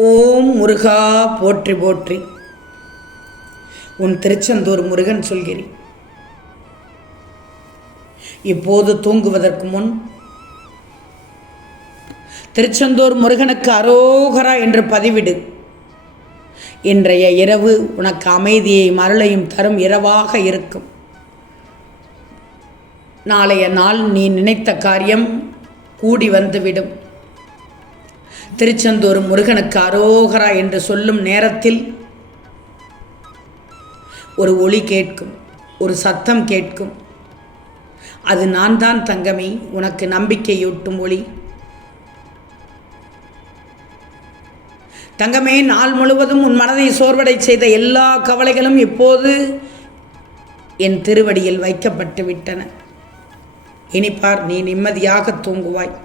ஓம் முருகா போற்றி போற்றி. உன் திருச்செந்தூர் முருகன் சொல்கிறேன். இப்போது தூங்குவதற்கு முன் திருச்செந்தூர் முருகனுக்கு அரோகரா என்று பதிவிடு. இன்றைய இரவு உனக்கு அமைதியை மருளையும் தரும் இரவாக இருக்கும். நாளைய நாள் நீ நினைத்த காரியம் கூடி வந்துவிடும். திருச்செந்தூர் முருகனுக்கு அரோகரா என்று சொல்லும் நேரத்தில் ஒரு ஒலி கேட்கும், ஒரு சத்தம் கேட்கும். அது நான் தான் தங்கமே, உனக்கு நம்பிக்கையூட்டும் ஒளி. தங்கமே, நாள் முழுவதும் உன் மனதை சோர்வடை செய்த எல்லா கவலைகளும் இப்போது என் திருவடியில் வைக்கப்பட்டு விட்டன. இனிப்பார், நீ நிம்மதியாக தூங்குவாய்.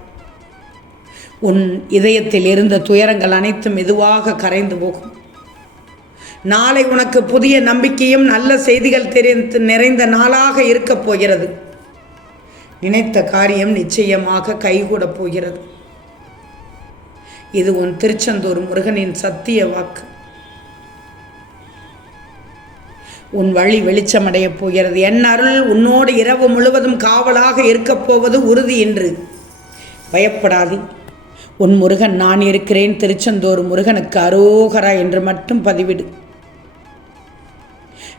உன் இதயத்தில் இருந்த துயரங்கள் அனைத்தும் மெதுவாக கரைந்து போகும். நாளை உனக்கு புதிய நம்பிக்கையும் நல்ல செய்திகள் நிறைந்த நாளாக இருக்கப் போகிறது. நினைத்த காரியம் நிச்சயமாக கைகூடப் போகிறது. இது உன் திருச்செந்தூர் முருகனின் சத்திய வாக்கு. உன் வழி வெளிச்சமடையப் போகிறது. என் அருள் உன்னோடு இரவு முழுவதும் காவலாக இருக்கப் போவது உறுதி என்று பயப்படாதே. உன் முருகன் நான் இருக்கிறேன். திருச்செந்தூர் முருகனுக்கு அரோகரா என்று மட்டும் பதிவிடு.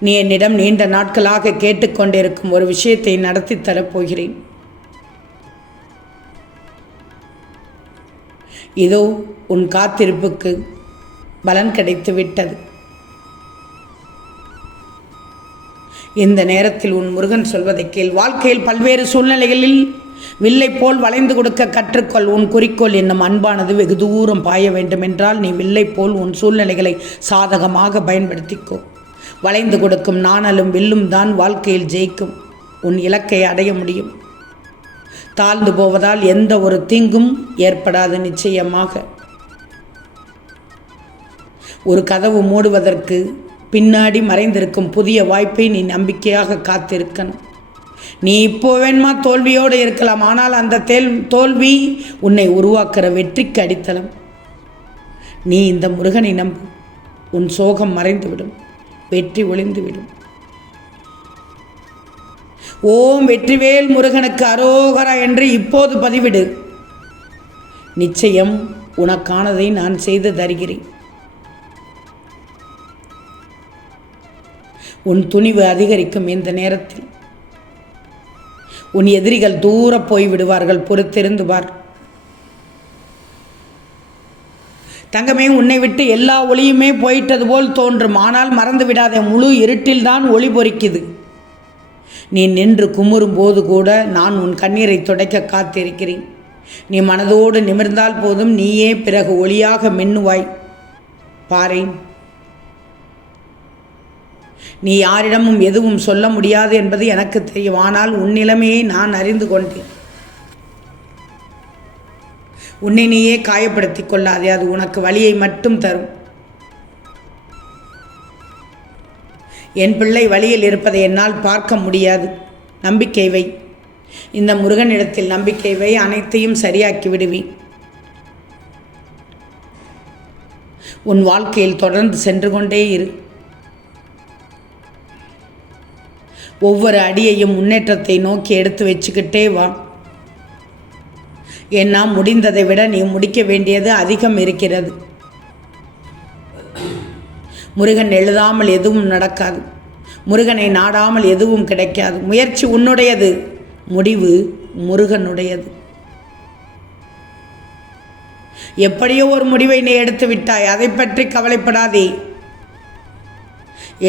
நீ என்னிடம் நீண்ட நாட்களாக கேட்டுக்கொண்டிருக்கும் ஒரு விஷயத்தை நடத்தி தரப்போகிறேன். இதோ உன் காத்திருப்புக்கு பலன் கிடைத்து விட்டது. இந்த நேரத்தில் உன் முருகன் சொல்வதை கேள். வாழ்க்கையில் பல்வேறு சூழ்நிலைகளில் வில்லை போல் வளைந்து கொடுக்க கற்றுக்கொள். உன் குறிக்கோள் என்னும் அன்பானது வெகு தூரம் பாய வேண்டுமென்றால் நீ வில்லை போல் உன் சூழ்நிலைகளை சாதகமாக பயன்படுத்திக்கோ. வளைந்து கொடுக்கும் நாணலும் வில்லும் தான் வாழ்க்கையில் ஜெயிக்கும். உன் இலக்கை அடைய முடியும். தாழ்ந்து போவதால் எந்த ஒரு தீங்கும் ஏற்படாது. நிச்சயமாக ஒரு கதவு மூடுவதற்கு பின்னாடி மறைந்திருக்கும் புதிய வாய்ப்பை நீ நம்பிக்கையாக காத்திருக்கணும். நீ இப்போ வேணுமா தோல்வியோடு இருக்கலாம், ஆனால் அந்த தோல்வி உன்னை உருவாக்குற வெற்றிக்கு அடித்தளம். நீ இந்த முருகனை நம்பு. உன் சோகம் மறைந்துவிடும், வெற்றி ஒளிந்துவிடும். ஓம் வெற்றிவேல் முருகனுக்கு அரோகரா என்று இப்போது பதிவிடு. நிச்சயம் உனக்கானதை நான் செய்து தருகிறேன். உன் துணிவு அதிகரிக்கும். இந்த நேரத்தில் உன் எதிரிகள் தூர போய்விடுவார்கள். பொறுத்திருந்து பார் தங்கமே. உன்னை விட்டு எல்லா ஒளியுமே போயிட்டது போல் தோன்றும், ஆனால் மறந்து விடாதே, முழு இருட்டில்தான் ஒளி பொறிக்குது. நீ நின்று குமுறும் போது கூட நான் உன் கண்ணீரை துடைக்க காத்திருக்கிறேன். நீ மனதோடு நிமிர்ந்தால் போதும், நீயே பிறகு ஒளியாக மின்னுவாய். பாரேன், நீ யாரிடமும் எதுவும் சொல்ல முடியாது என்பது எனக்கு தெரியும். ஆனால் உன் நிலைமையை நான் அறிந்து கொண்டேன். உன்னை நீயே காயப்படுத்தி கொள்ளாதே, அது உனக்கு வலியை மட்டும் தரும். என் பிள்ளை வழியில் இருப்பதை என்னால் பார்க்க முடியாது. நம்பிக்கை வை. இந்த முருகனிடத்தில் நம்பிக்கை வை. அனைத்தையும் சரியாக்கி விடுவேன். உன் வாழ்க்கையில் தொடர்ந்து சென்று கொண்டே இரு. ஒவ்வொரு அடியையும் முன்னேற்றத்தை நோக்கி எடுத்து வச்சுக்கிட்டே வா. ஏன்னா முடிந்ததை விட நீ முடிக்க வேண்டியது அதிகம் இருக்கிறது. முருகன் எழுதாமல் எதுவும் நடக்காது. முருகனை நாடாமல் எதுவும் கிடைக்காது. முயற்சி உன்னுடையது, முடிவு முருகனுடையது. எப்படியோ ஒரு முடிவை நீ எடுத்து விட்டாய், அதை பற்றி கவலைப்படாதே.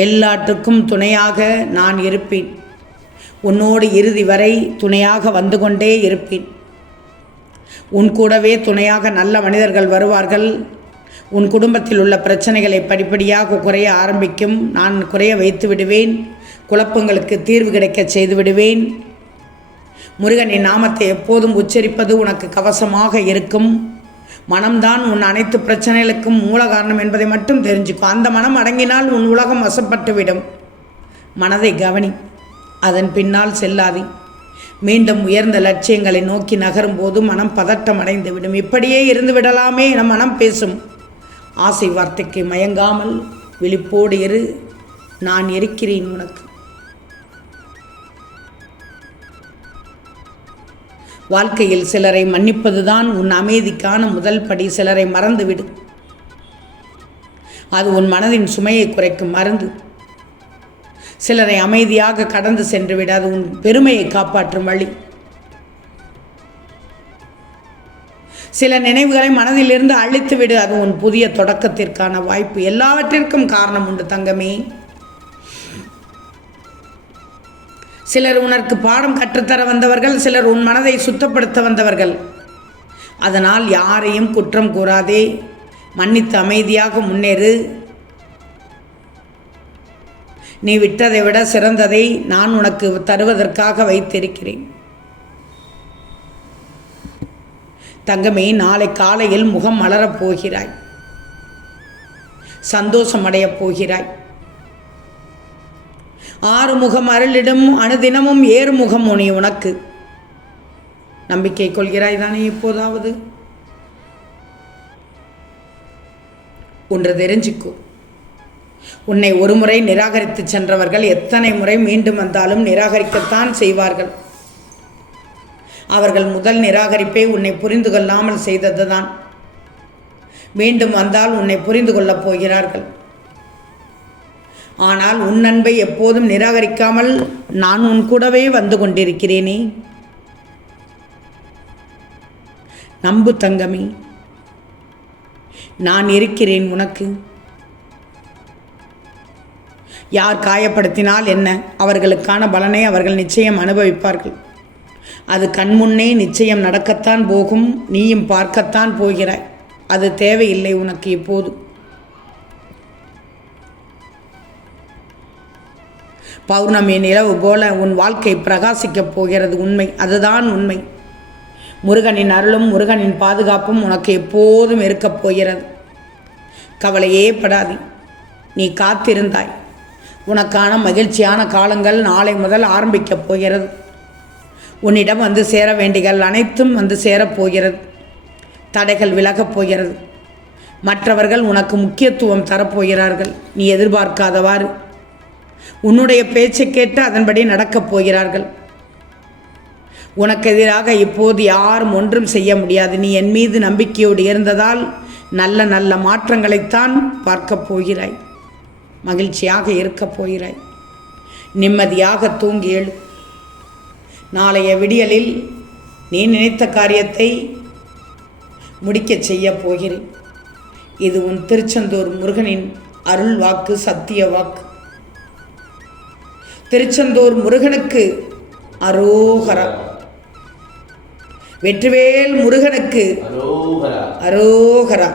எல்லாற்றுக்கும் துணையாக நான் இருப்பேன். உன்னோடு இறுதி வரை துணையாக வந்து கொண்டே இருப்பேன். உன் கூடவே துணையாக நல்ல மனிதர்கள் வருவார்கள். உன் குடும்பத்தில் உள்ள பிரச்சனைகளை படிப்படியாக குறைய ஆரம்பிக்கும். நான் குறைய வைத்து விடுவேன். குழப்பங்களுக்கு தீர்வு கிடைக்க செய்து விடுவேன். முருகனின் நாமத்தை எப்போதும் உச்சரிப்பது உனக்கு கவசமாக இருக்கும். மனம்தான் உன் அனைத்து பிரச்சனைகளுக்கும் மூல காரணம் என்பதை மட்டும் தெரிஞ்சுக்கோ. அந்த மனம் அடங்கினால் உன் உலகம் வசப்பட்டுவிடும். மனதை கவனி, அதன் பின்னால் செல்லாதே. மீண்டும் உயர்ந்த லட்சியங்களை நோக்கி நகரும் போது மனம் பதட்டம் அடைந்துவிடும். இப்படியே இருந்து விடலாமே என மனம் பேசும். ஆசை வார்த்தைக்கு மயங்காமல் விழிப்போடு இரு. நான் இருக்கிறேன் உனக்கு. வாழ்க்கையில் சிலரை மன்னிப்பதுதான் உன் அமைதிக்கான முதல் படி. சிலரை மறந்துவிடு. அது உன் மனதின் சுமையை குறைக்கும் மருந்து. சிலரை அமைதியாக கடந்து சென்றுவிடு. அது உன் பெருமையை காப்பாற்றும் வழி. சில நினைவுகளை மனதிலிருந்து அழித்துவிடு. அது உன் புதிய தொடக்கத்திற்கான வாய்ப்பு. எல்லாவற்றிற்கும் காரணம் உண்டு தங்கமே. சிலர் உனக்கு பாடம் கற்றுத்தர வந்தவர்கள், சிலர் உன் மனதை சுத்தப்படுத்த வந்தவர்கள். அதனால் யாரையும் குற்றம் கூறாதே. மன்னித்து அமைதியாக முன்னேறு. நீ விட்டதை விட சிறந்ததை நான் உனக்கு தருவதற்காக வைத்திருக்கிறேன். தங்கமே, நாளை காலையில் முகம் மலரப் போகிறாய். சந்தோஷமடையப் போகிறாய். ஆறுமுகம் அருளிடும் அனுதினமும் ஏறுமுகம் உனி உனக்கு. நம்பிக்கை கொள்கிறாய் தானே? இப்போதாவது ஒன்று தெரிஞ்சுக்கோ. உன்னை ஒரு முறை நிராகரித்து சென்றவர்கள் எத்தனை முறை மீண்டும் வந்தாலும் நிராகரிக்கத்தான் செய்வார்கள். அவர்கள் முதல் நிராகரிப்பை உன்னை புரிந்து கொள்ளாமல் செய்ததுதான். மீண்டும் வந்தால் உன்னை புரிந்து கொள்ளப் போகிறார்கள். ஆனால் உன் அன்பை எப்போதும் நிராகரிக்காமல் நான் உன் கூடவே வந்து கொண்டிருக்கிறேனே. நம்பு தங்கமே, நான் இருக்கிறேன் உனக்கு. யார் காயப்படுத்தினால் என்ன? அவர்களுக்கான பலனை அவர்கள் நிச்சயம் அனுபவிப்பார்கள். அது கண்முன்னே நிச்சயம் நடக்கத்தான் போகும். நீயும் பார்க்கத்தான் போகிறாய். அது தேவையில்லை உனக்கு இப்போது. பௌர்ணமி நிலவு போல உன் வாழ்க்கை பிரகாசிக்கப் போகிறது. உண்மை, அதுதான் உண்மை. முருகனின் அருளும் முருகனின் பாதுகாப்பும் உனக்கு எப்போதும் இருக்கப் போகிறது. கவலையே படாதே. நீ காத்திருந்தாய். உனக்கான மகிழ்ச்சியான காலங்கள் நாளை முதல் ஆரம்பிக்கப் போகிறது. உன்னிடம் வந்து சேர வேண்டிகள் அனைத்தும் வந்து சேரப்போகிறது. தடைகள் விலகப் போகிறது. மற்றவர்கள் உனக்கு முக்கியத்துவம் தரப்போகிறார்கள். நீ எதிர்பார்க்காதவாறு உன்னுடைய பேச்சை கேட்டு அதன்படி நடக்கப் போகிறார்கள். உனக்கு எதிராக இப்போது யாரும் ஒன்றும் செய்ய முடியாது. நீ என் மீது நம்பிக்கையோடு இருந்ததால் நல்ல நல்ல மாற்றங்களைத்தான் பார்க்கப் போகிறாய். மகிழ்ச்சியாக இருக்கப் போகிறாய். நிம்மதியாக தூங்கி எழு. நாளைய விடியலில் நீ நினைத்த காரியத்தை முடிக்கச் செய்ய போகிறேன். இது உன் திருச்செந்தூர் முருகனின் அருள் வாக்கு, சத்திய வாக்கு. திருச்செந்தூர் முருகனுக்கு அரோகரா. வெற்றிவேல் முருகனுக்கு அரோகரா.